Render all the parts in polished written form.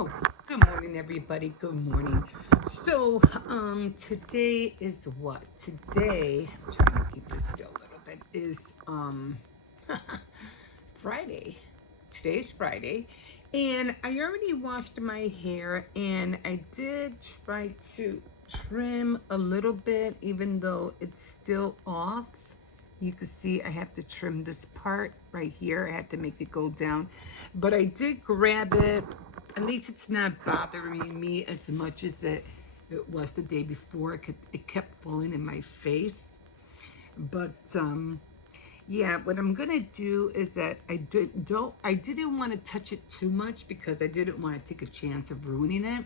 Oh, good morning, everybody. Good morning. So, today is what? Today, I'm trying to keep this still a little bit, is, Friday. Today's Friday. And I already washed my hair, and I did try to trim a little bit, even though it's still off. You can see I have to trim this part right here. I had to make it go down. But I did grab it. At least it's not bothering me as much as it was the day before. It kept falling in my face. But yeah, what I'm gonna do is that I didn't want to touch it too much because I didn't want to take a chance of ruining it.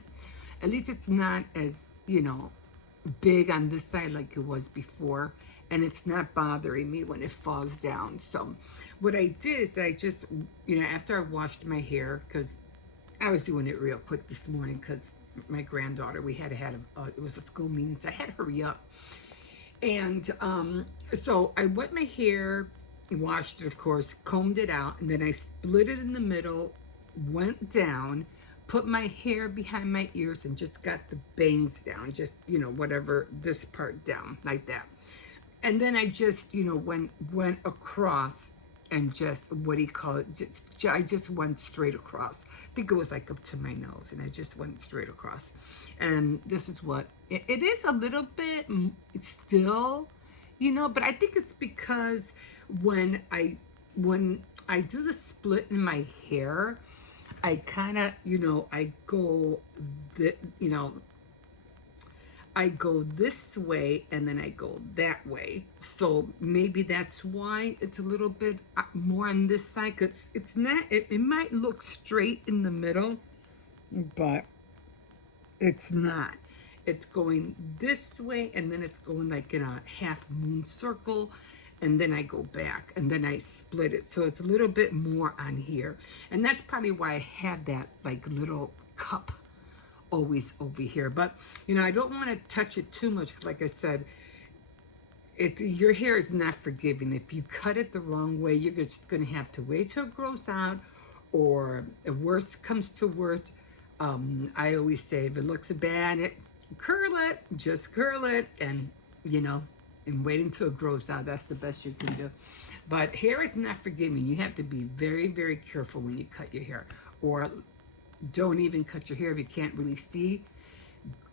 At least it's not as, big on this side like it was before, and it's not bothering me when it falls down. So what I did is I just, after I washed my hair, because I was doing it real quick this morning because my granddaughter, we had to have it was a school meeting, so I had to hurry up. And so I wet my hair, washed it, of course, combed it out, and then I split it in the middle, went down, put my hair behind my ears, and just got the bangs down, just, whatever, this part down, like that. And then I just, went across and just, what do you call it? I just went straight across. I think it was like up to my nose, and I just went straight across. And this is what it is, a little bit still, but I think it's because when I do the split in my hair, I kind of, I go, the, I go this way and then I go that way. So maybe that's why it's a little bit more on this side. Cause it's not, it might look straight in the middle, but it's not. It's going this way and then it's going like in a half moon circle, and then I go back and then I split it. So it's a little bit more on here. And that's probably why I had that like little cup always over here. But I don't want to touch it too much, like I said, your hair is not forgiving. If you cut it the wrong way, you're just going to have to wait till it grows out, or if worse comes to worse, I always say if it looks bad, curl it, just curl it, and and wait until it grows out. That's the best you can do. But hair is not forgiving. You have to be very, very careful when you cut your hair, or don't even cut your hair if you can't really see.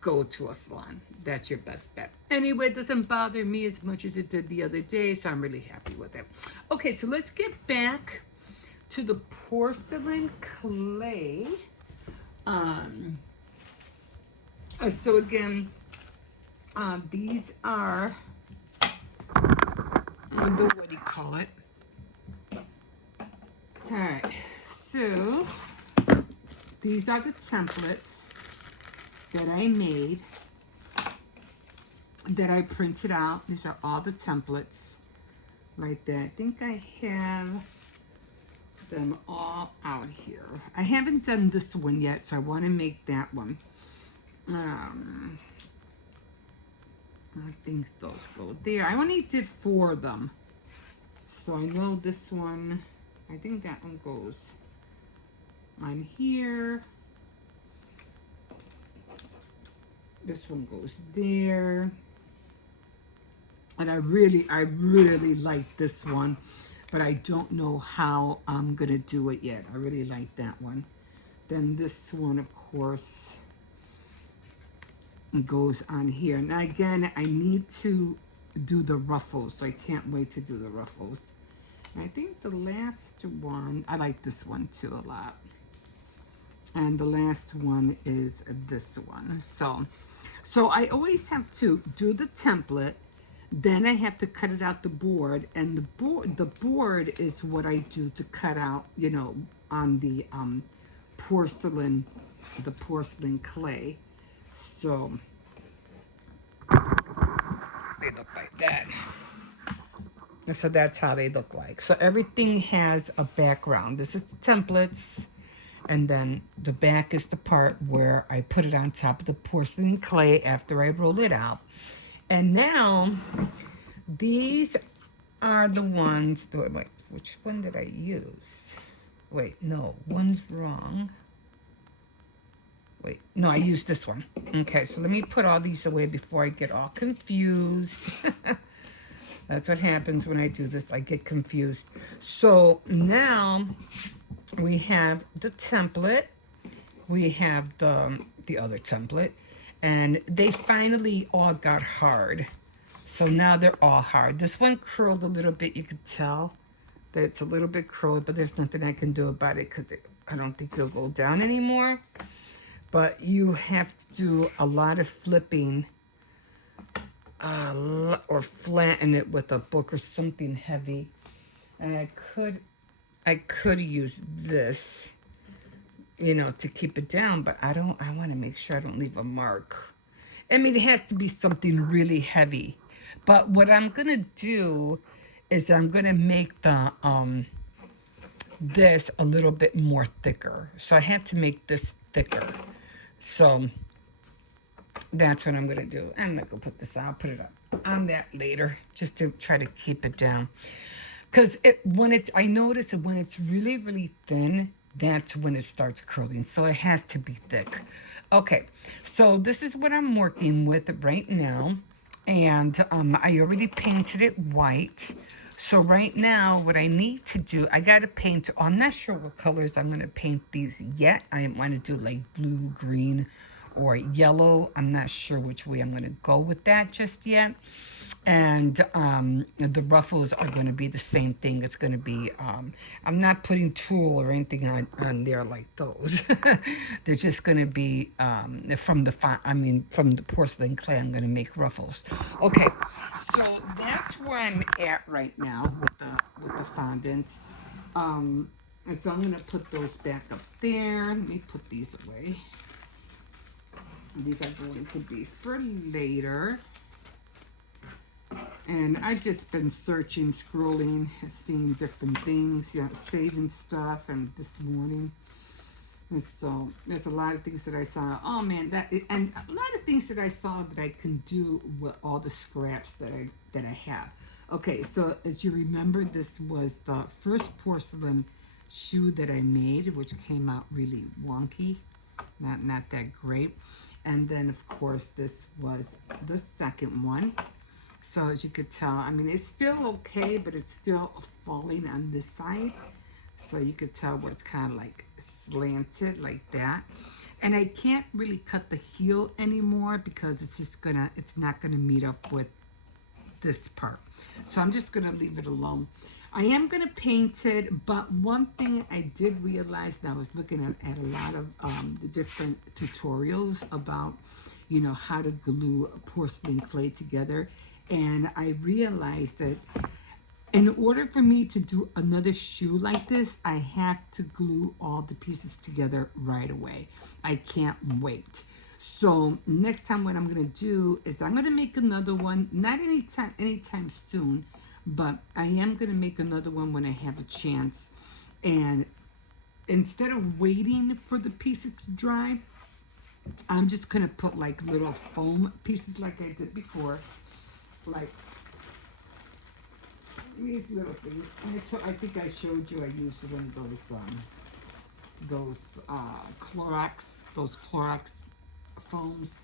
Go to a salon. That's your best bet. Anyway, it doesn't bother me as much as it did the other day, so I'm really happy with it. Okay, so let's get back to the porcelain clay. So again, these are the, what do you call it? All right, so these are the templates that I made, that I printed out. These are all the templates right there. I think I have them all out here. I haven't done this one yet, so I want to make that one. I think those go there. I only did 4 of them, so I know this one, I think that one goes on here. This one goes there. And I really like this one, but I don't know how I'm gonna do it yet. I really like that one. Then this one, of course, goes on here. Now again, I need to do the ruffles, so I can't wait to do the ruffles. And I think the last one, I like this one too a lot. And the last one is this one. So I always have to do the template, then I have to cut it out the board, and the board is what I do to cut out, on the porcelain clay. So they look like that. So that's how they look like. So everything has a background. This is the templates. And then the back is the part where I put it on top of the porcelain clay after I roll it out. And now, these are the ones, wait, which one did I use? Wait, no, one's wrong. Wait, no, I used this one. Okay, so let me put all these away before I get all confused. That's what happens when I do this. I get confused. So now we have the template. We have the other template. And they finally all got hard. So now they're all hard. This one curled a little bit. You could tell that it's a little bit curly, but there's nothing I can do about it because I don't think it'll go down anymore. But you have to do a lot of flipping or flatten it with a book or something heavy. And I could use this, you know, to keep it down, but I want to make sure I don't leave a mark. I mean, it has to be something really heavy. But what I'm going to do is I'm going to make the this a little bit more thicker. So I have to make this thicker. So that's what I'm going to do. I'm not going to put this on. I'll put it up on that later just to try to keep it down. Because I notice that when it's really, really thin, that's when it starts curling. So it has to be thick. Okay, so this is what I'm working with right now. And I already painted it white. So right now, what I need to do, I got to paint, I'm not sure what colors I'm going to paint these yet. I want to do like blue, green, or yellow. I'm not sure which way I'm going to go with that just yet. And the ruffles are going to be the same thing. It's going to be, I'm not putting tulle or anything on there like those. They're just going to be from the porcelain clay. I'm going to make ruffles. Okay, so that's where I'm at right now with the fondant. And so I'm going to put those back up there. Let me put these away. These are going to be for later. And I've just been searching, scrolling, seeing different things, you know, saving stuff, and this morning. And so there's a lot of things that I saw. Oh man, and a lot of things that I saw that I can do with all the scraps that I have. Okay, so as you remember, this was the first porcelain shoe that I made, which came out really wonky, not that great. And then of course this was the second one. So as you could tell, I mean, it's still okay, but it's still falling on this side. So you could tell where it's kind of like slanted like that. And I can't really cut the heel anymore because it's not gonna meet up with this part. So I'm just gonna leave it alone. I am gonna paint it, but one thing I did realize, and I was looking at a lot of the different tutorials about, you know, how to glue porcelain clay together. And I realized that in order for me to do another shoe like this, I have to glue all the pieces together right away. I can't wait. So next time what I'm gonna do is I'm gonna make another one, not anytime soon, but I am gonna make another one when I have a chance. And instead of waiting for the pieces to dry, I'm just gonna put like little foam pieces like I did before. Like these little things. I think I showed you I used one of those Clorox foams.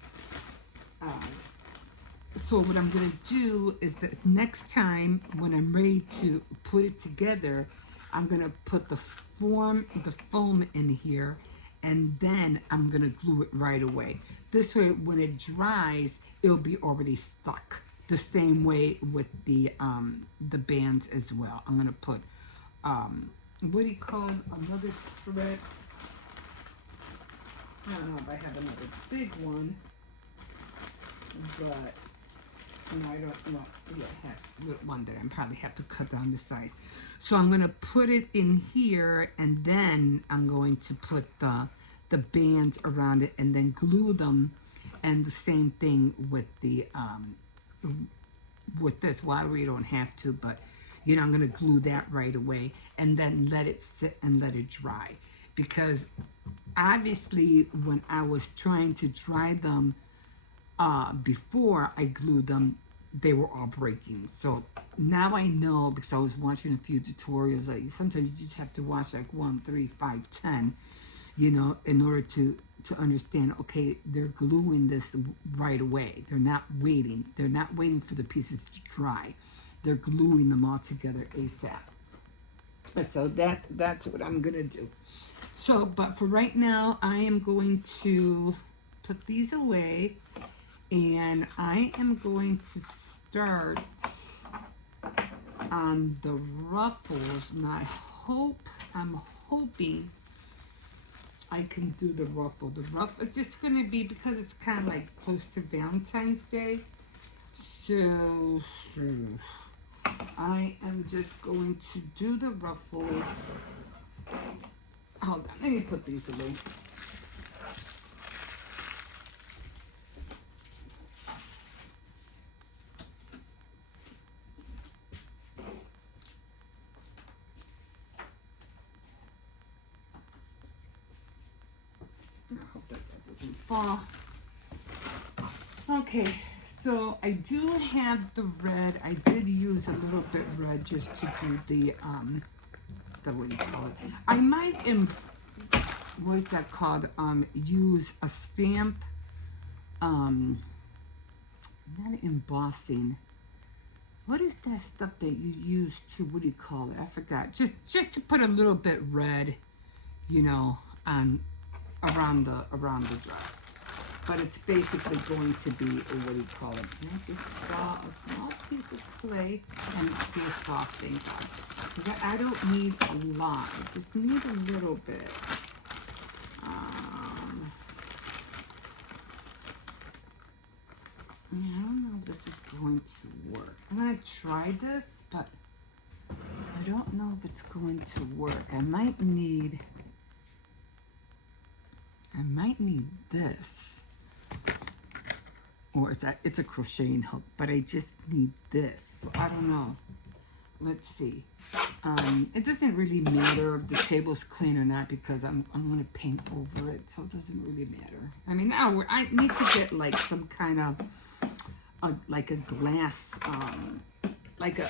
So what I'm gonna do is that next time when I'm ready to put it together, I'm gonna put the foam in here, and then I'm gonna glue it right away. This way, when it dries, it'll be already stuck. The same way with the bands as well. I'm gonna put what do you call it? Another strip. I don't know if I have another big one, but no, I don't know. Yeah, I have one that I probably have to cut down the size. So I'm gonna put it in here, and then I'm going to put the bands around it, and then glue them. And the same thing with the with this. Well, we don't have to, but you know, I'm gonna glue that right away, and then let it sit and let it dry. Because obviously, when I was trying to dry them before I glued them, they were all breaking. So now I know, because I was watching a few tutorials, like sometimes you just have to watch like 1, 3, 5, 10, you know, in order to to understand, okay, they're gluing this right away. They're not waiting. They're not waiting for the pieces to dry. They're gluing them all together ASAP. So that's what I'm gonna do. So, but for right now, I am going to put these away, and I am going to start on the ruffles. And I'm hoping I can do the ruffle. The ruffle, it's just gonna be, because it's kind of like close to Valentine's Day. So, I am just going to do the ruffles. Hold on, let me put these away. I hope that doesn't fall. Okay, so I do have the red. I did use a little bit red just to do the what do you call it? I might what is that called? Use a stamp, not embossing. What is that stuff that you use to, what do you call it? I forgot. Just to put a little bit red, you know, on around the dress. But it's basically going to be, what do you call it? And I just saw a small piece of clay, and it's still soft, thank God. Because I don't need a lot. I just need a little bit. I don't know if this is going to work. I'm going to try this, but I don't know if it's going to work. I might need this. Or it's a crocheting hook, but I just need this. So I don't know. Let's see. It doesn't really matter if the table's clean or not, because I'm going to paint over it, so it doesn't really matter. I mean, now I need to get like some kind of like a glass, like a,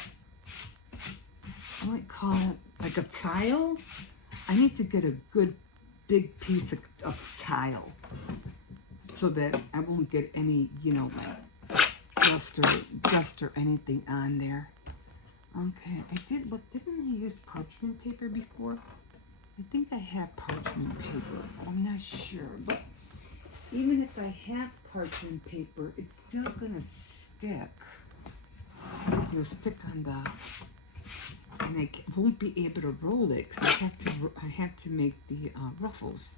what do you call it? Like a tile. I need to get a good big piece of tile, so that I won't get any, you know, like dust or anything on there. Okay, didn't I use parchment paper before? I think I had parchment paper, but I'm not sure. But even if I have parchment paper, it's still gonna stick. It'll stick on the, and I won't be able to roll it, because I have to make the ruffles.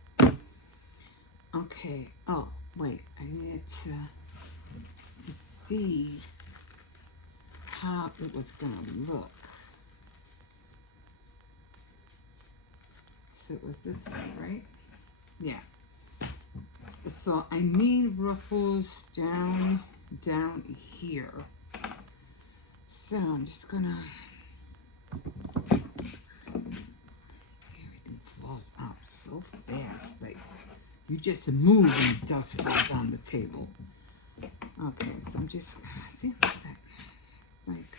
Okay. Oh wait, I needed to see how it was gonna look. So it was this way, right? Yeah. So I need ruffles down here. So I'm just gonna, everything falls out so fast, like you just move and dust falls on the table. Okay, so I'm just, see that, like,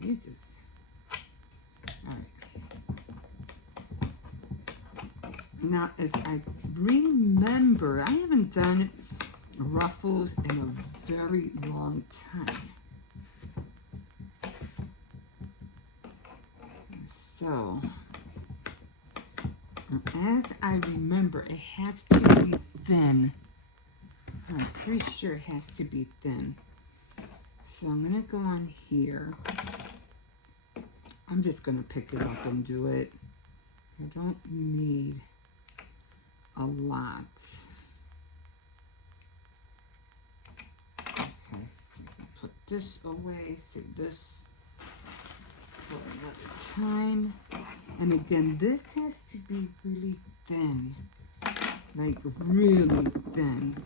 Jesus. All right. Now, as I remember, I haven't done ruffles in a very long time. So, as I remember, it has to be thin. I'm pretty sure it has to be thin. So I'm going to go on here. I'm just going to pick it up and do it. I don't need a lot. Okay, so I can put this away. Save this for another time. And again, this has to be really thin. Like really thin.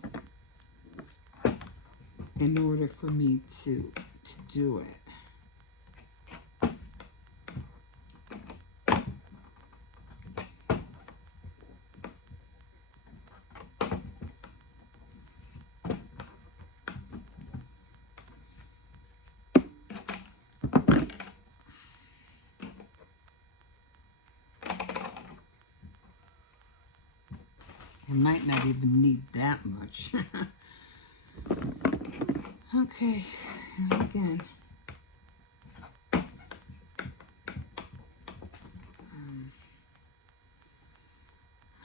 In order for me to do it. I might not even need that much. Okay, again.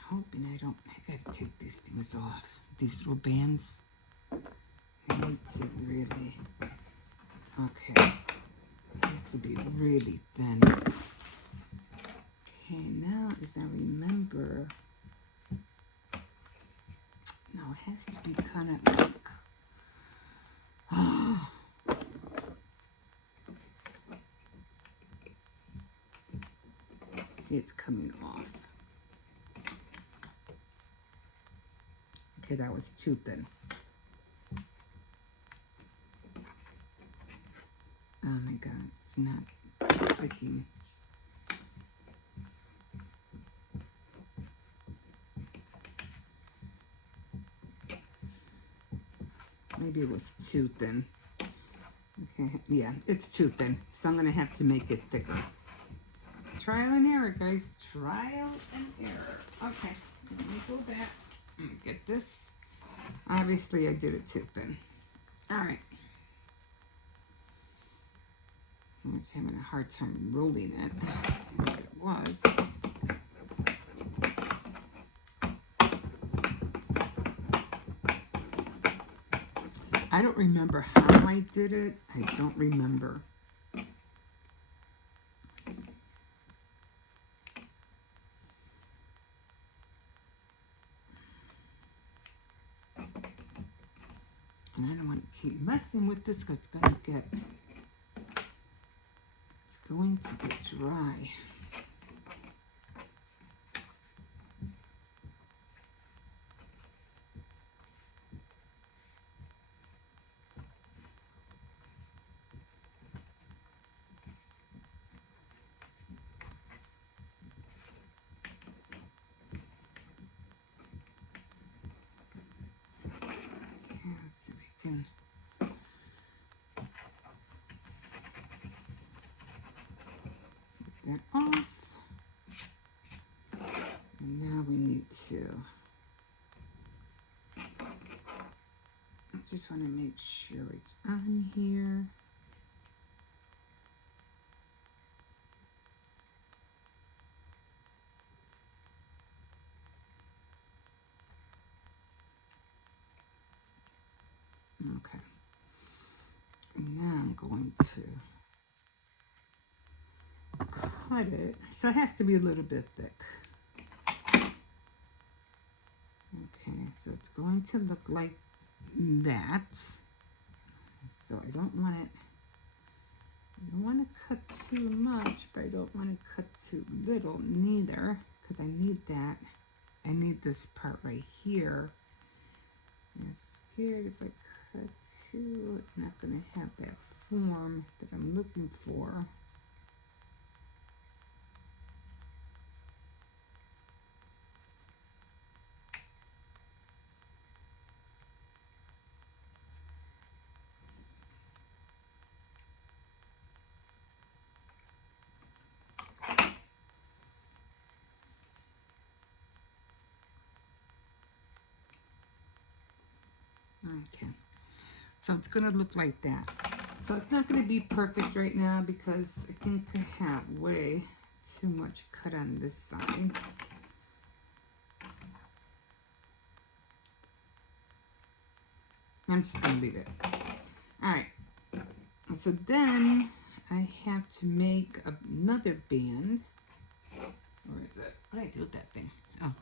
Hoping I gotta take these things off. These little bands. I need to really, okay. It has to be really thin. Okay, now as I remember, no, it has to be kind of like, oh. See, it's coming off. Okay, that was too thin. Oh my God, it's not sticking. Maybe it was too thin. Okay, yeah, it's too thin. So I'm gonna have to make it thicker. Trial and error, guys. Trial and error. Okay, let me go back and get this. Obviously, I did it too thin. All right. I was having a hard time rolling it, as it was. I don't remember how I did it. I don't remember. And I don't want to keep messing with this because it's going to get dry. Okay, let's see if we can. That off. And now we need to, I just want to make sure it's on here. Okay. And now I'm going to cut it. So it has to be a little bit thick. Okay, so it's going to look like that. So I don't want to cut too much, but I don't want to cut too little neither, because I need that. I need this part right here. I'm scared if I cut too, it's not going to have that form that I'm looking for. Okay, so it's going to look like that. So it's not going to be perfect right now because I think I have way too much cut on this side. I'm just going to leave it. All right, so then I have to make another band. Where is it? What did I do with that thing? Oh.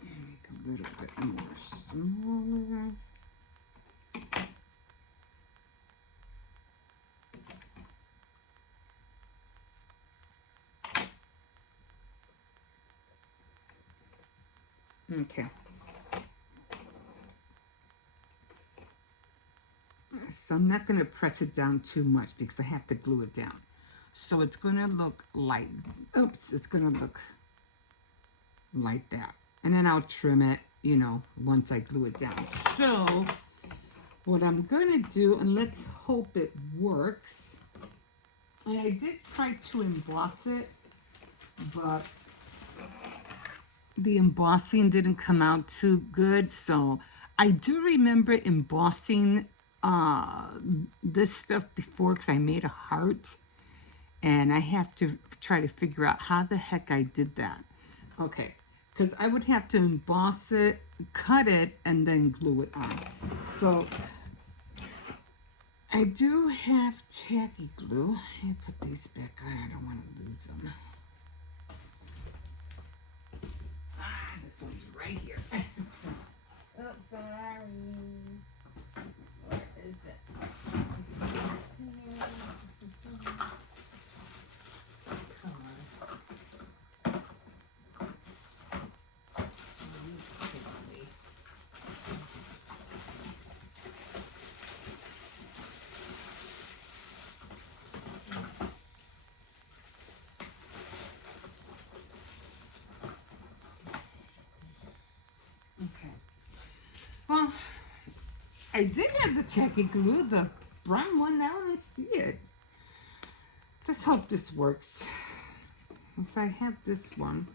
Make a little bit more smaller. Okay. So I'm not going to press it down too much because I have to glue it down. So it's going to look like, oops, it's going to look like that. And then I'll trim it, you know, once I glue it down. So what I'm going to do, and let's hope it works. And I did try to emboss it, but the embossing didn't come out too good. So I do remember embossing this stuff before because I made a heart. And I have to try to figure out how the heck I did that. Okay, because I would have to emboss it, cut it, and then glue it on. So I do have tacky glue. I put these back on. I don't want to lose them. This one's right here. Oh, sorry. Where is it? Okay. Well, I did have the tacky glue, the brown one. Now I don't see it. Let's hope this works. So I have this one.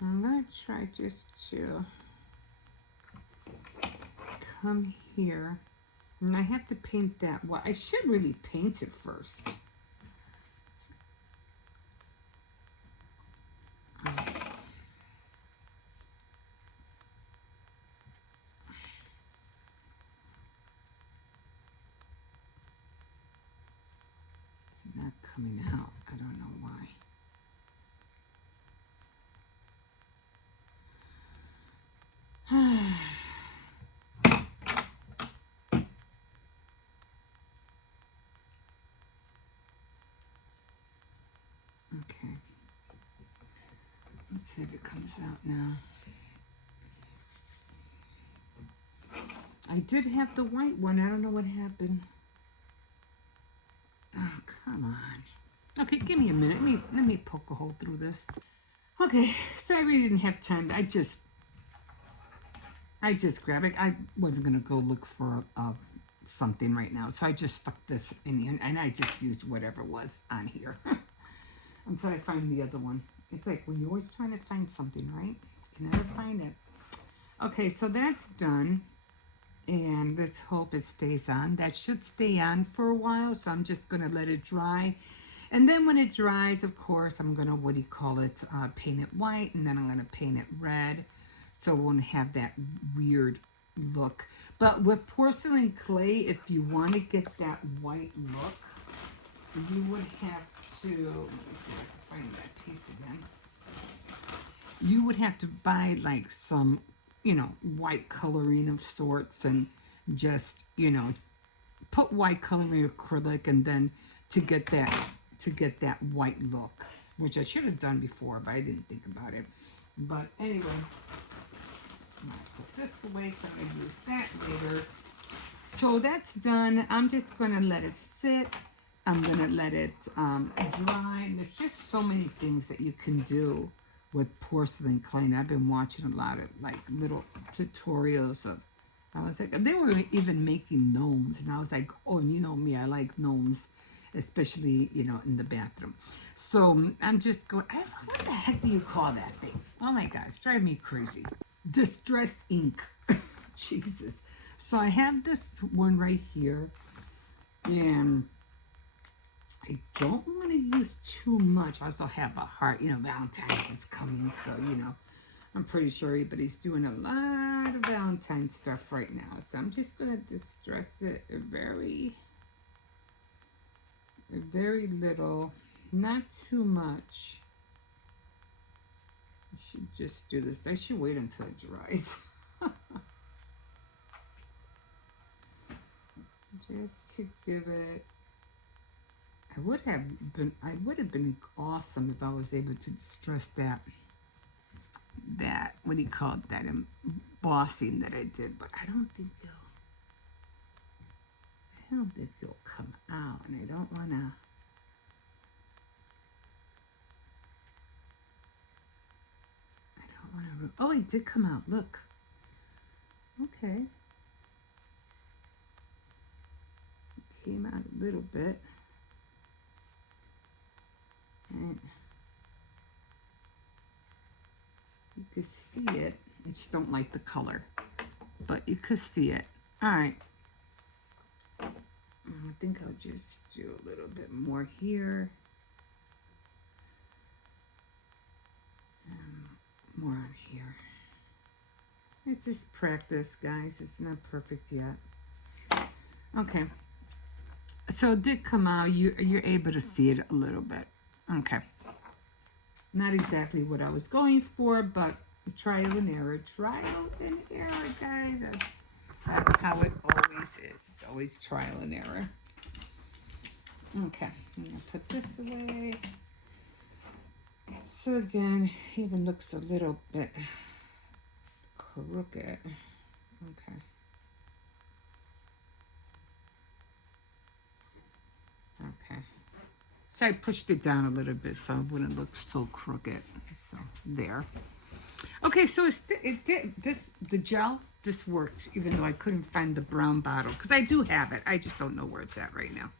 I'm going to try just to come here. And I have to paint that. Well, I should really paint it first. It's not coming out. I don't know why. Okay. Let's see if it comes out now. I did have the white one. I don't know what happened. Oh, come on. Okay, give me a minute. Let me poke a hole through this. Okay, so I really didn't have time. I just grabbed it. I wasn't gonna go look for something right now, so I just stuck this in here, and I just used whatever was on here until I find the other one. It's like when you're always trying to find something, right? You can never find it. Okay, so that's done. And let's hope it stays on. That should stay on for a while, so I'm just going to let it dry. And then when it dries, of course, I'm going to, paint it white, and then I'm going to paint it red, so it won't have that weird look. But with porcelain clay, if you want to get that white look, you would have to, let me see if I can find that piece again. You would have to buy like some, you know, white coloring of sorts, and just, you know, put white coloring acrylic, and then to get that white look, which I should have done before, but I didn't think about it. But anyway, I'm gonna put this away so I'm gonna use that later. So that's done. I'm just gonna let it sit. I'm gonna let it dry. And there's just so many things that you can do with porcelain clay. And I've been watching a lot of like little tutorials of, I was like, they were even making gnomes, and I was like, oh, you know me, I like gnomes, especially, you know, in the bathroom. So I'm just going, what the heck do you call that thing? Oh my God, it's driving me crazy. Distress ink. Jesus. So I have this one right here, and I don't want to use too much. I also have a heart, you know, Valentine's is coming, so, you know, I'm pretty sure everybody's doing a lot of Valentine's stuff right now. So I'm just going to distress it very little, not too much. I should just do this. I should wait until it dries. Just to give it, I would have been awesome if I was able to distress that, what do you call it, that embossing that I did, but I don't think don't think it'll come out, and I don't want to. Oh, it did come out. Look. Okay. It came out a little bit. And you can see it. I just don't like the color. But you could see it. All right. I think I'll just do a little bit more here. More on here. It's just practice, guys. It's not perfect yet. Okay. So it did come out. You're able to see it a little bit. Okay. Not exactly what I was going for, but trial and error. Trial and error, guys. That's how it always is. It's always trial and error. Okay. I'm going to put this away. So again, even looks a little bit crooked. Okay. Okay. So I pushed it down a little bit so it wouldn't look so crooked. So there. Okay, so the gel, this works, even though I couldn't find the brown bottle, because I do have it. I just don't know where it's at right now.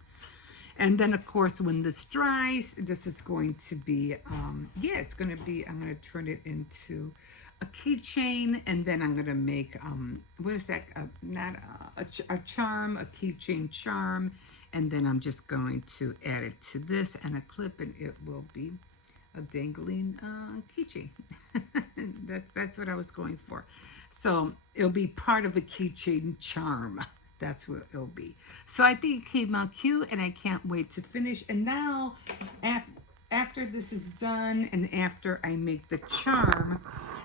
And then, of course, when this dries, this is going to be, yeah, it's going to be, I'm going to turn it into a keychain, and then I'm going to make, what is that, not a charm, a keychain charm, and then I'm just going to add it to this and a clip, and it will be a dangling keychain. That's what I was going for. So it'll be part of the keychain charm. That's what it'll be. So I think it came out cute, and I can't wait to finish. And now, after this is done, and after I make the charm,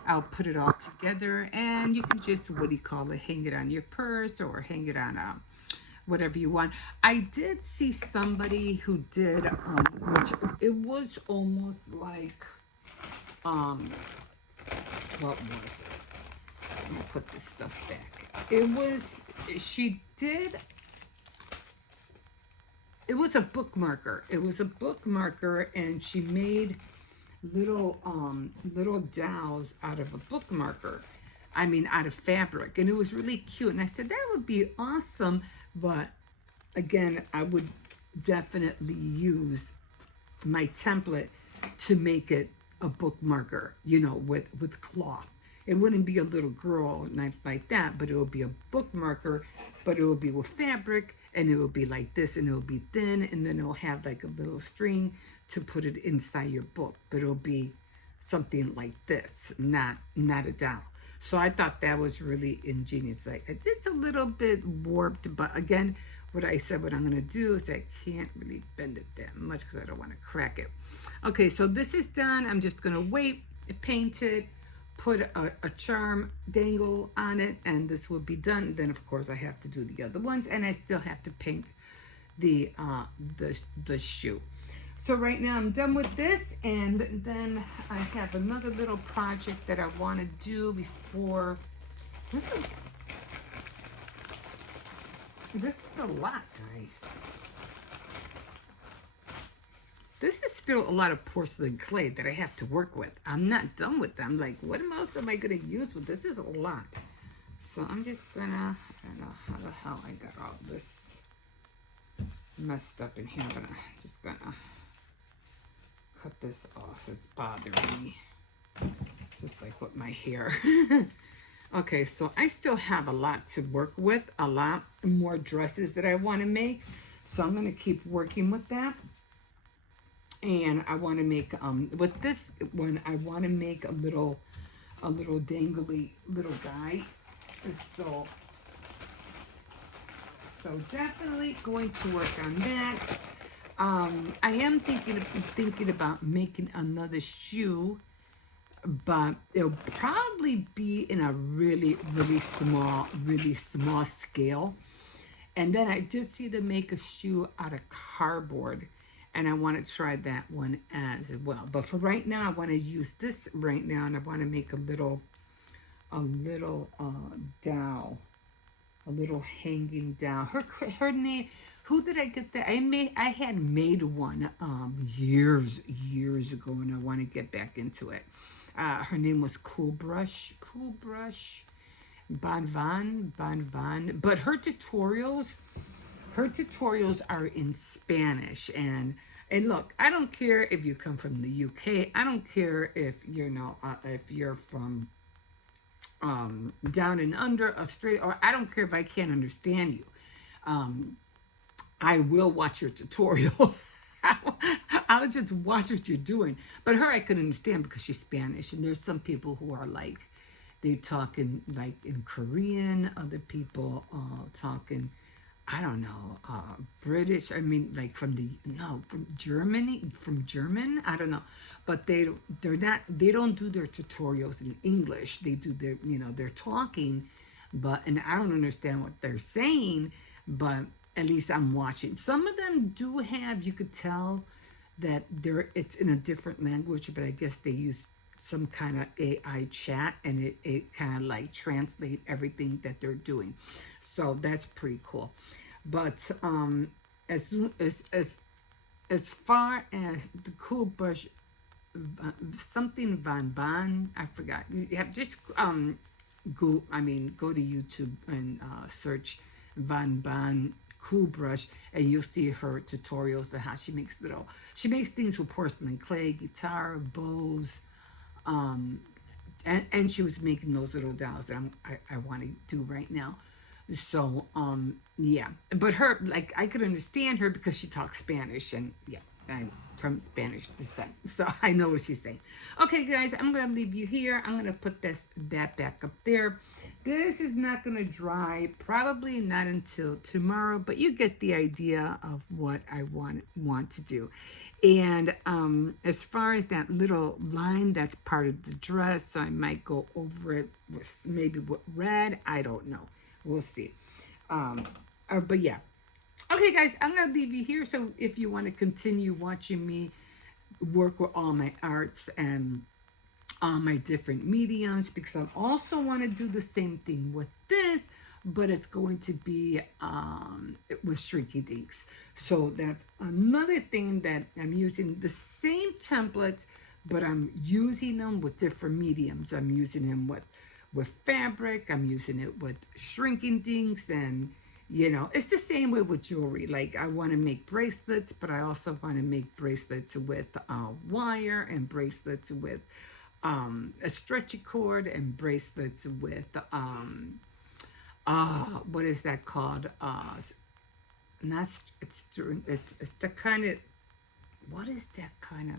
I'll put it all together, and you can just, what do you call it, hang it on your purse or hang it on whatever you want. I did see somebody who did, which it was almost like, what was it? I'm gonna put this stuff back. She did, it was a bookmarker. It was a bookmarker, and she made little dolls out of a bookmarker. I mean, out of fabric, and it was really cute. And I said, that would be awesome, but again, I would definitely use my template to make it a bookmarker, you know, with cloth. It wouldn't be a little girl, not like that, but it will be a bookmarker, but it will be with fabric, and it will be like this, and it will be thin, and then it will have like a little string to put it inside your book, but it'll be something like this, not a doll. So I thought that was really ingenious. Like, it's a little bit warped, but again, what I said, what I'm going to do is I can't really bend it that much because I don't want to crack it. Okay, so this is done. I'm just going to wait, paint it, put a charm dangle on it, and this will be done. Then, of course, I have to do the other ones, and I still have to paint the shoe. So right now I'm done with this, and then I have another little project that I want to do before. This is a lot, guys. This is still a lot of porcelain clay that I have to work with. I'm not done with them. Like, what else am I going to use with this? This is a lot. So I'm just going to, I don't know how the hell I got all this messed up in here, but I'm just going to cut this off. It's bothering me. Just like with my hair. Okay, so I still have a lot to work with. A lot more dresses that I want to make. So I'm going to keep working with that. And I want to make, with this one, I want to make a little dangly little guy. So definitely going to work on that. I am thinking about making another shoe, but it'll probably be in a really small scale. And then I did see them make a shoe out of cardboard, and I want to try that one as well. But for right now, I want to use this right now, and I want to make a little doll. a little hanging down. Her name. Who did I get that? I had made one years ago, and I want to get back into it. Her name was Cool Brush, Bon Van. But her tutorials are in Spanish, and look, I don't care if you come from the UK. I don't care if if you're from down and under Australia, or I don't care if I can't understand you. Um, I will watch your tutorial. I'll just watch what you're doing. But her, I could understand because she's Spanish, and there's some people who are like, they talk in like in Korean. Other people talk in, I don't know, British. I mean, like from the no, from Germany, from German. I don't know, but they don't do their tutorials in English. They do their, they're talking, but and I don't understand what they're saying, but at least I'm watching. Some of them do have, you could tell that it's in a different language, but I guess they use some kind of AI chat, and it kind of like translate everything that they're doing. So that's pretty cool. But as as far as the cool brush, something Van Ban, I forgot. You have just go to YouTube and search Van Ban cool brush, and you'll see her tutorials of how she makes things with porcelain clay, guitar, bows, um, and she was making those little dolls that I want to do right now. So yeah, but her, like, I could understand her because she talks Spanish, and yeah, I'm from Spanish descent, so I know what she's saying. Okay, guys, I'm gonna leave you here. I'm gonna put that back up there. This is not gonna dry, probably not until tomorrow, but you get the idea of what I want to do. And as far as that little line, that's part of the dress, so I might go over it with maybe with red. I don't know. We'll see. But yeah. Okay, guys, I'm going to leave you here. So if you want to continue watching me work with all my arts and all my different mediums, because I also want to do the same thing with this, but it's going to be with Shrinky Dinks. So that's another thing that I'm using the same templates, but I'm using them with different mediums. I'm using them with fabric. I'm using it with Shrinking Dinks, and it's the same way with jewelry. Like, I want to make bracelets, but I also want to make bracelets with wire, and bracelets with a stretchy cord, and bracelets with what is that called? Not it's the kind of, what is that kind of?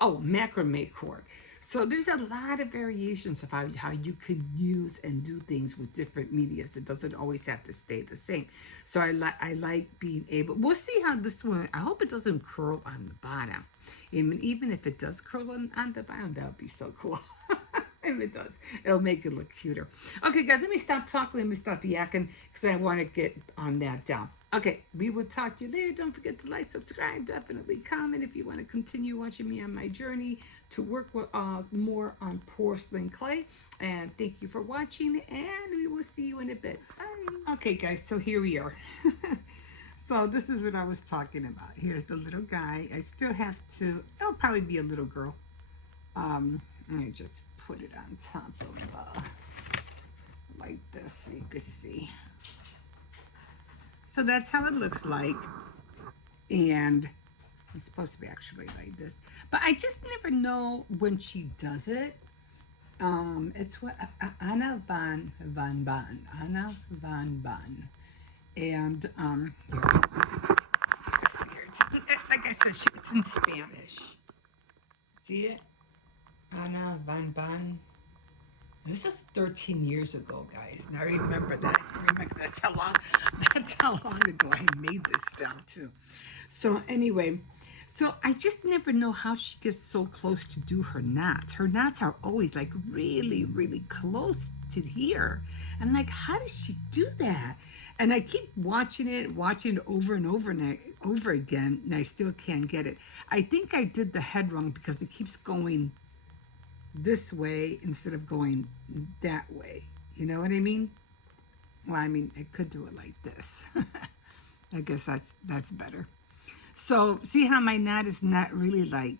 Oh, macrame cord. So there's a lot of variations of how you can use and do things with different medias. It doesn't always have to stay the same. So I like being able. We'll see how this one. I hope it doesn't curl on the bottom. Even if it does curl on the bottom, that would be so cool. If it does, it'll make it look cuter. Okay, guys, let me stop talking. Let me stop yakking, because I want to get on that down. Okay, we will talk to you later. Don't forget to like, subscribe, definitely comment if you want to continue watching me on my journey to work with more on porcelain clay. And thank you for watching, and we will see you in a bit. Bye. Okay, guys, so here we are. So this is what I was talking about. Here's the little guy. I still have to, it'll probably be a little girl. Let me just put it on top of, like this, so you can see. So that's how it looks like. And it's supposed to be actually like this. But I just never know when she does it. It's what Anna Van Ban. Anna Van Ban. And like I said, it's in Spanish. See it? Anna Van Ban. This is 13 years ago, guys. Now remember that. Remember, that's how long ago I made this style too. So anyway, so I just never know how she gets so close to do her knots. Her knots are always like really, really close to here. I'm like, how does she do that? And I keep watching it over and over again, and I still can't get it. I think I did the head wrong because it keeps going this way instead of going that way. You know what I mean? Well, I mean, I could do it like this. I guess that's better. So see how my knot is not really like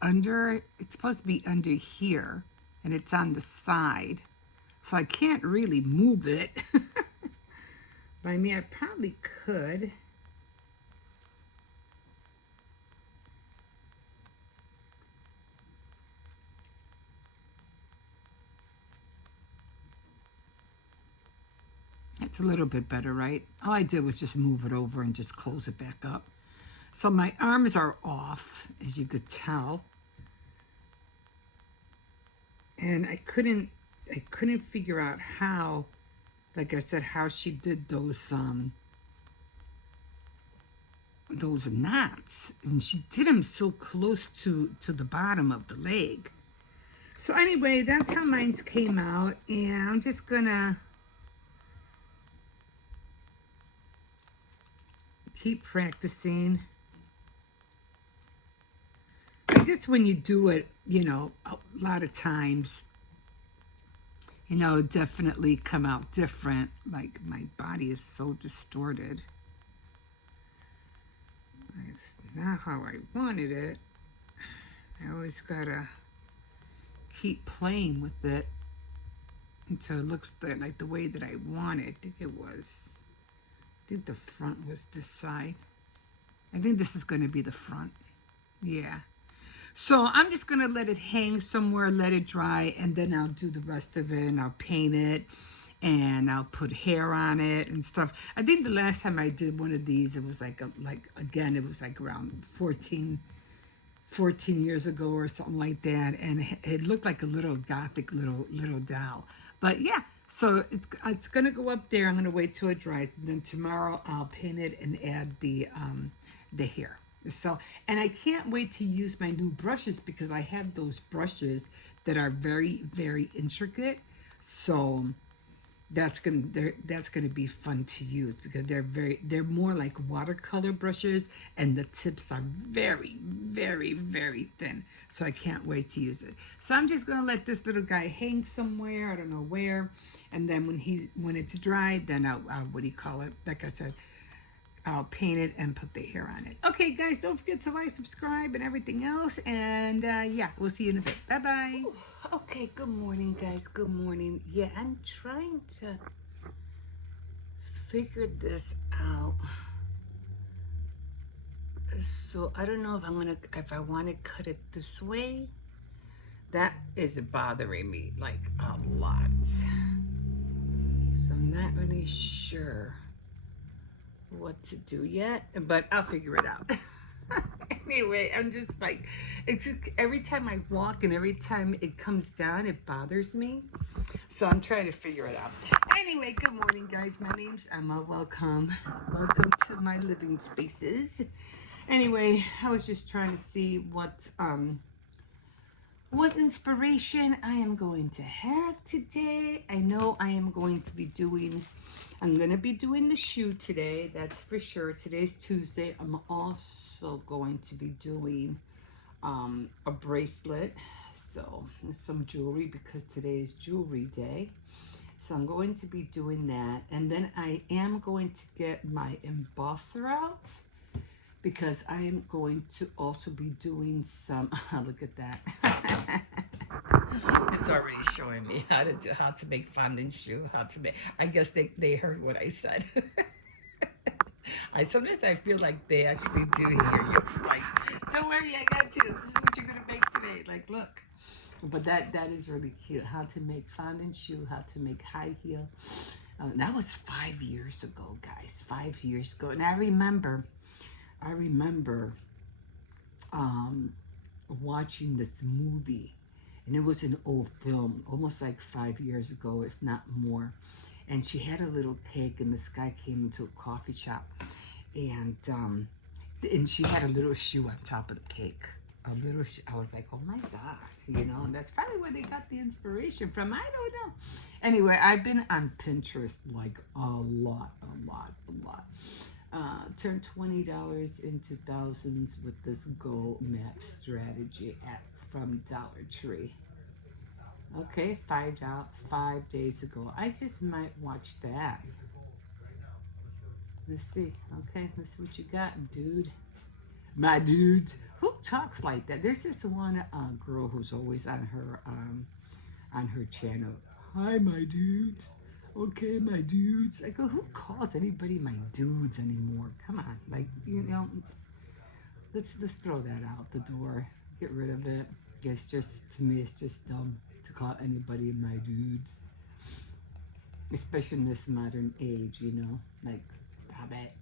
under, it's supposed to be under here, and it's on the side. So I can't really move it. But I mean, I probably could. It's a little bit better, right? All I did was just move it over and just close it back up. So my arms are off, as you could tell. And I couldn't figure out how, like I said, how she did those knots. And she did them so close to the bottom of the leg. So anyway, that's how mine came out. And I'm just gonna keep practicing. I guess when you do it, you know, a lot of times, you know, definitely come out different. Like my body is so distorted. It's not how I wanted it. I always gotta keep playing with it until it looks like the way that I want it. I think it was. I think the front was this side. I think this is going to be the front. Yeah. So I'm just going to let it hang somewhere, let it dry, and then I'll do the rest of it, and I'll paint it, and I'll put hair on it and stuff. I think the last time I did one of these, it was again, it was like around 14 years ago or something like that, and it looked like a little gothic little doll. But yeah, so it's gonna go up there. I'm gonna wait till it dries, and then tomorrow I'll paint it and add the hair. So, and I can't wait to use my new brushes because I have those brushes that are very, very intricate. So that's gonna be fun to use because they're more like watercolor brushes, and the tips are very, very, very thin. So I can't wait to use it. So I'm just gonna let this little guy hang somewhere, I don't know where, and then when it's dry, then I'll what do you call it? Like I said, I'll paint it and put the hair on it. Okay, guys, don't forget to like, subscribe, and everything else. And yeah, we'll see you in a bit. Bye-bye. Okay, good morning, guys. Good morning. Yeah, I'm trying to figure this out. So I don't know if I want to cut it this way. That is bothering me like a lot. So I'm not really sure what to do yet, but I'll figure it out. Anyway, I'm just like, it's just, every time I walk and every time it comes down, it bothers me. So I'm trying to figure it out. Anyway, good morning, guys. My name's Emma. Welcome to my living spaces. Anyway, I was just trying to see what inspiration I am going to have today. I know I am going to be doing the shoe today, that's for sure. Today's Tuesday. I'm also going to be doing a bracelet, so some jewelry because today is jewelry day. So I'm going to be doing that, and then I am going to get my embosser out because I am going to also be doing some, look at that. It's already showing me how to make fondant shoe, I guess they heard what I said. Sometimes I feel like they actually do hear you. Like, don't worry, I got you. This is what you're gonna make today. Like, look. But that is really cute. How to make fondant shoe, how to make high heel. That was 5 years ago, guys. 5 years ago. And I remember watching this movie, and it was an old film, almost like 5 years ago, if not more. And she had a little cake, and this guy came into a coffee shop, and she had a little shoe on top of the cake. A little shoe. I was like, oh my gosh, you know, and that's probably where they got the inspiration from. I don't know. Anyway, I've been on Pinterest like a lot. Turned $20 into thousands with this goal map strategy app from Dollar Tree. Okay, 5 days ago. I just might watch that. Let's see. Okay, let's see what you got, dude. My dudes. Who talks like that? There's this one girl who's always on her channel. Hi, my dudes. Okay, my dudes. I go, who calls anybody my dudes anymore? Come on, like let's throw that out the door. Get rid of it. It's just to me, it's just dumb to call anybody my dudes, especially in this modern age. Like stop it.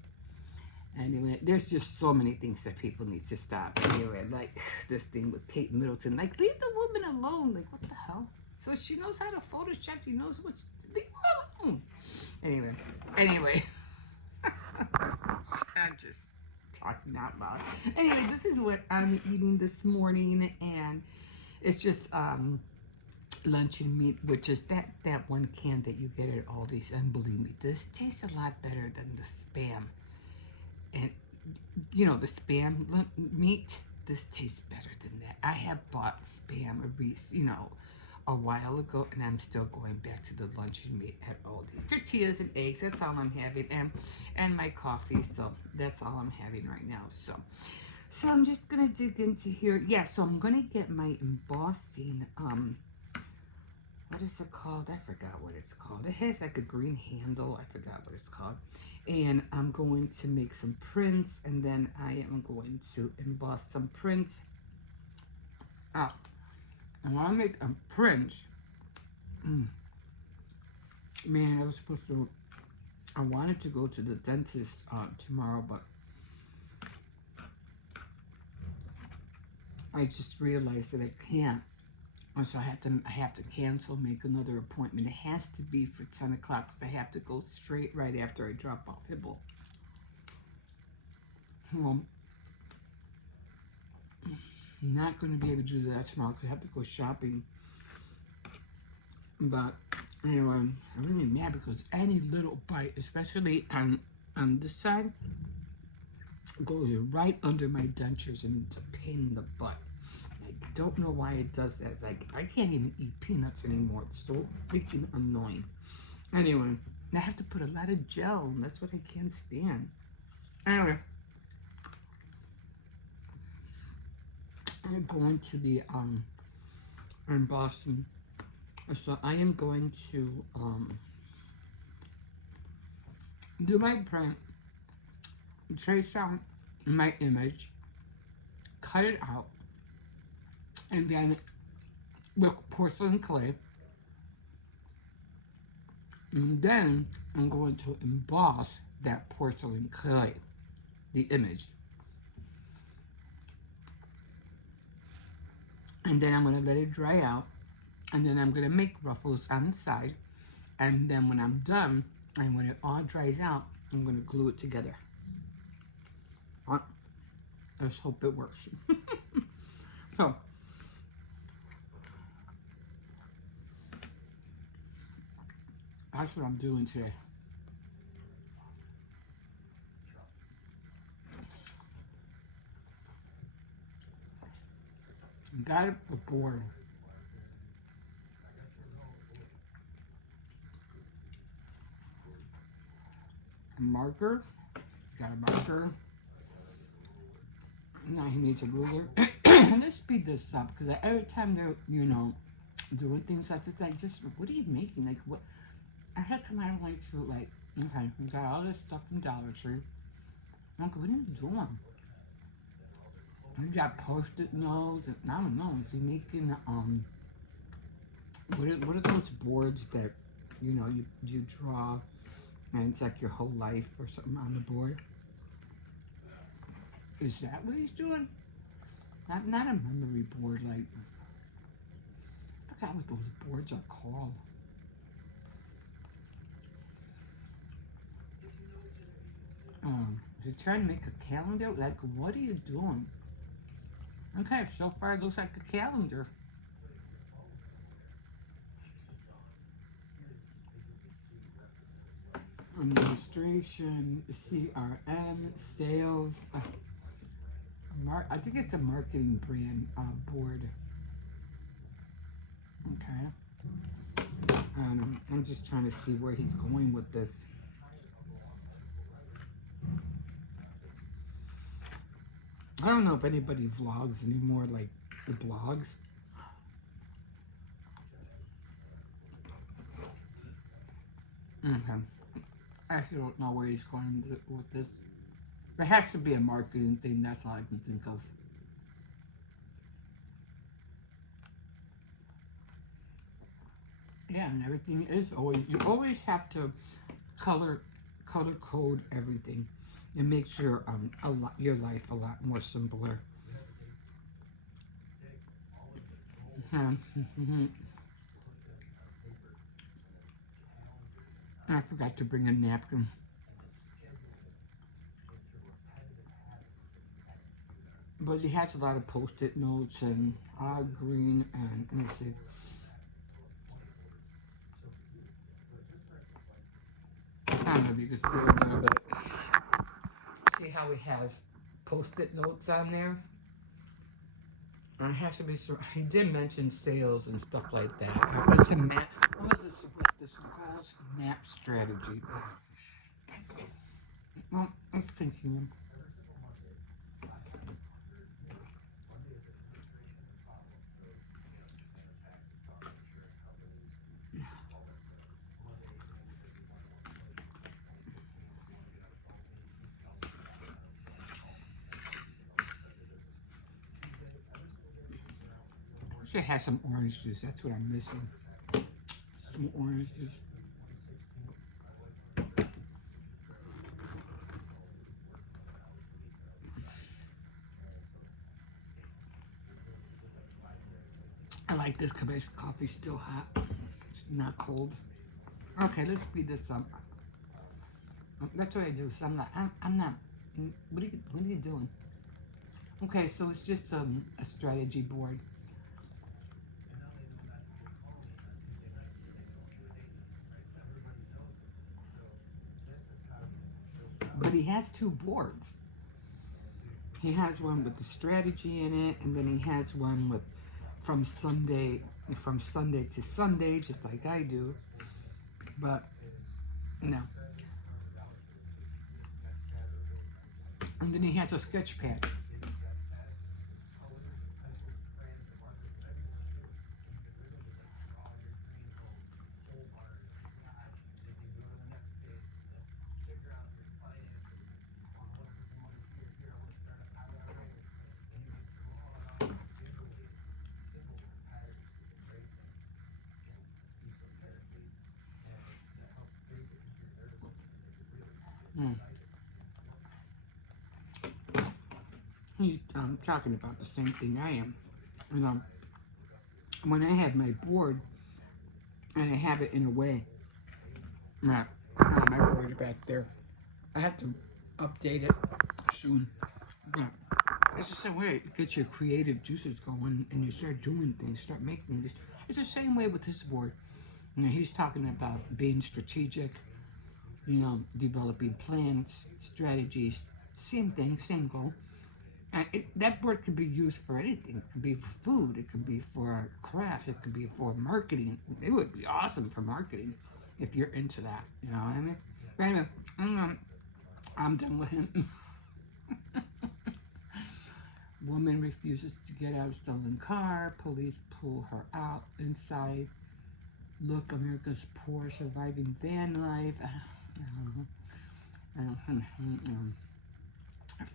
Anyway, there's just so many things that people need to stop. Anyway, like this thing with Kate Middleton, like leave the woman alone. Like what the hell? So she knows how to Photoshop. She knows what's leave her alone. Anyway, I'm just talking out loud. Anyway, this is what I'm eating this morning, and it's just luncheon meat, which is that one can that you get at Aldi's. And believe me, this tastes a lot better than the Spam. And the Spam meat, this tastes better than that. I have bought Spam a while ago, and I'm still going back to the luncheon meat at Aldi's. Tortillas and eggs, that's all I'm having, and my coffee, so that's all I'm having right now. So I'm just gonna dig into here. Yeah, so I'm gonna get my embossing, what is it called? I forgot what it's called. It has like a green handle. I forgot what it's called. And I'm going to make some prints, and then I am going to emboss some prints. I want to make a print. Man, I wanted to go to the dentist tomorrow, but I just realized that I can't. So I have to cancel, make another appointment. It has to be for 10 o'clock because I have to go straight right after I drop off Hibble. I'm not going to be able to do that tomorrow because I have to go shopping. But anyway, I'm really mad because any little bite, especially on this side, goes right under my dentures, and it's a pain in the butt. I don't know why it does that. It's like I can't even eat peanuts anymore. It's so freaking annoying. Anyway, I have to put a lot of gel, and that's what I can't stand. Anyway, I'm going to the in Boston. So I am going to do my print, trace out my image, cut it out, and then with porcelain clay, and then I'm going to emboss that porcelain clay, the image. And then I'm going to let it dry out, and then I'm going to make ruffles on the side, and then when I'm done, and when it all dries out, I'm going to glue it together. Let's hope it works. So, that's what I'm doing today. Got a board. A marker. Got a marker. Now he needs a ruler. Let's speed this up because every time they're, doing things like this, like, just, what are you making? Like, what? I had to kind of like, so, like, okay, we got all this stuff from Dollar Tree. Uncle, what are you doing? You got post-it notes, and I don't know, is he making, what are those boards that, you draw, and it's like your whole life or something on the board? Is that what he's doing? Not a memory board, like, I forgot what those boards are called. Is he trying to make a calendar? Like, what are you doing? Okay, so far it looks like a calendar. Administration, CRM, sales. I think it's a marketing brand board. Okay. I'm just trying to see where he's going with this. I don't know if anybody vlogs anymore, like the blogs. Okay. I actually don't know where he's going with this. It has to be a marketing thing. That's all I can think of. Yeah, and everything is always, you always have to color color code everything. It makes your life a lot more simpler. I forgot to bring a napkin. But he has a lot of post-it notes and green and let me see. I don't know if you can see it there, but see how he has post-it notes on there? And it has to be. He did mention sales and stuff like that. It's a map. What was it? What this calls map strategy. Well, let's continue. Should have some orange juice. That's what I'm missing. Some orange juice. I like this because my coffee's still hot. It's not cold. Okay, let's speed this up. That's what I do. So I'm not. What are you doing? Okay, so it's just a strategy board. But he has two boards. He has one with the strategy in it, and then he has one with from Sunday to Sunday, just like I do. But no. And then he has a sketch pad. Mm. He's talking about the same thing I am. You know, when I have my board and I have it in a way, right, my board back there. I have to update it soon. But it's the same way. It gets your creative juices going and you start doing things, start making this. It's the same way with his board. You know, he's talking about being strategic, you know, developing plans, strategies. Same thing, same goal. And that board can be used for anything. It could be for food. It could be for craft. It could be for marketing. It would be awesome for marketing if you're into that. You know what I mean? But anyway, I'm done with him. Woman refuses to get out of stolen car. Police pull her out inside. Look, America's poor surviving van life.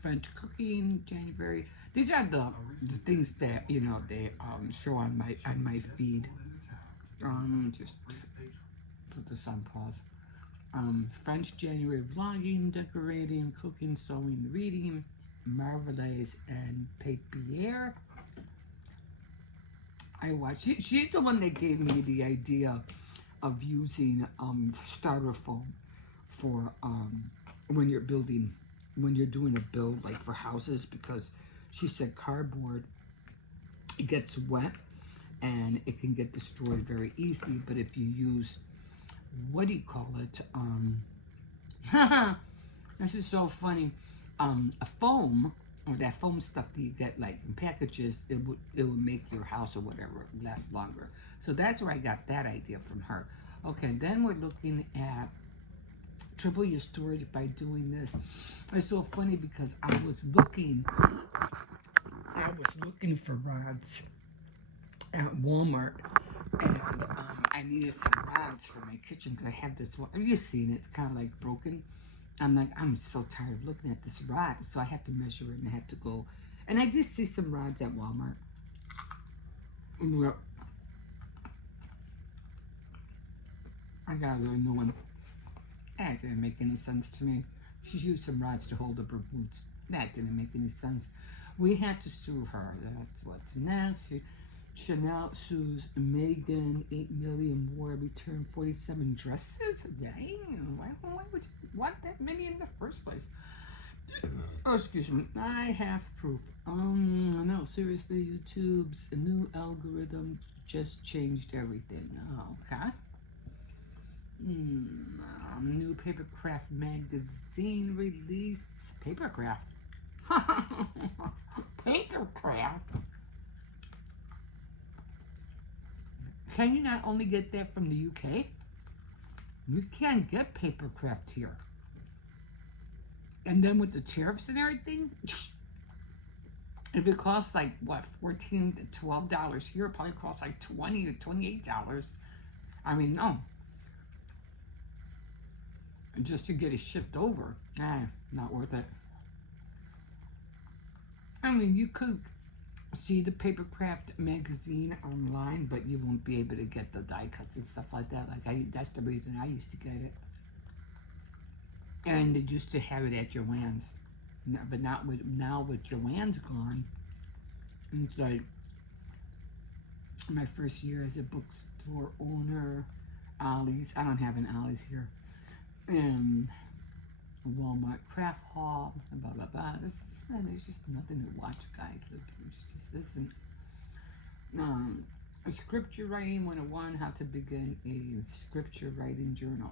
French cooking, January. These are the things that you know they show on my feed. Just put this on pause. French January vlogging, decorating, cooking, sewing, reading, Marvelous and Papier. I watch. She's the one that gave me the idea of using styrofoam for when you're building, when you're doing a build like for houses, because she said cardboard, it gets wet and it can get destroyed very easily. But if you use, what do you call it? This is so funny. A foam, or that foam stuff that you get like in packages, it would make your house or whatever last longer. So that's where I got that idea from her. Okay, then we're looking at triple your storage by doing this. It's so funny because I was looking for rods at Walmart, and I needed some rods for my kitchen because I have this one. Have you seen it? It's kind of like broken. I'm like, I'm so tired of looking at this rod, so I have to measure it and I have to go. And I did see some rods at Walmart. Well, I got a little new one. That didn't make any sense to me. She used some rods to hold up her boots. That didn't make any sense. We had to sue her. That's what's next. Chanel sues Megan 8 million more. Returned 47 dresses. Dang! Why would you want that many in the first place? Oh, excuse me. I have proof. No, seriously, YouTube's new algorithm just changed everything. Okay. New Papercraft magazine release. Papercraft. Papercraft. Can you not only get that from the UK? You can't get Papercraft here. And then with the tariffs and everything, if it costs like what, $14 to $12 here, it probably costs like $20 or $28. I mean, no. Just to get it shipped over, not worth it. I mean, you could see the Papercraft magazine online, but you won't be able to get the die cuts and stuff like that. That's the reason I used to get it. And they used to have it at Joann's, but not with now with Joann's gone. It's like my first year as a bookstore owner, Ollie's. I don't have an Ollie's here. And Walmart craft haul, blah blah blah. There's just nothing to watch, guys. It just isn't. A scripture writing 101, how to begin a scripture writing journal.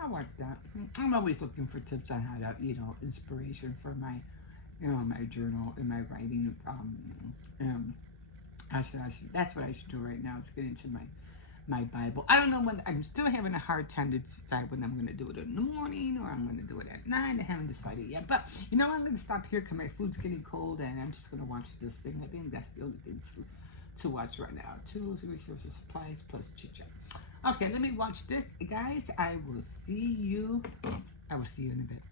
I like that. I'm always looking for tips on how to, inspiration for my, my journal and my writing. That's what I should do right now. Is get into my Bible. I don't know when. I'm still having a hard time to decide when I'm going to do it in the morning or I'm going to do it at night. I haven't decided yet. But I'm going to stop here because my food's getting cold and I'm just going to watch this thing. I think that's the only thing to watch right now. Tools, resources, supplies, plus chit chat. Okay, let me watch this, guys. I will see you in a bit.